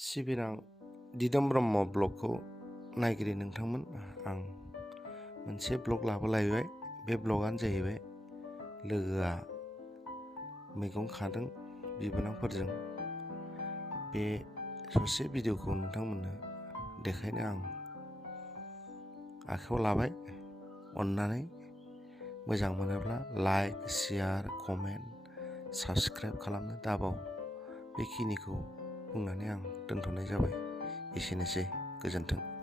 सिबिरां दिदोम ब्रह्म ब्लगखौ नायगिरि नोंथांमोन, आं मोनसे ब्लग लाबोलायबाय। बे ब्लगआनो जाहैबाय लोगोआ मैगं खादों बिबोनांफोरजों। बे ससे भिडिअखौ नोंथांमोननो देखायनो आं आखायाव लाबाय। अन्नानै मोजां मोनोब्ला लाइक, शेयार, कमेन्ट, साबस्क्राइब खालामनो दाबाव। बेखिनिखौ बुंनानै आं दोनथ'नाय जाबाय। एसेनोसै, गोजोन्थों।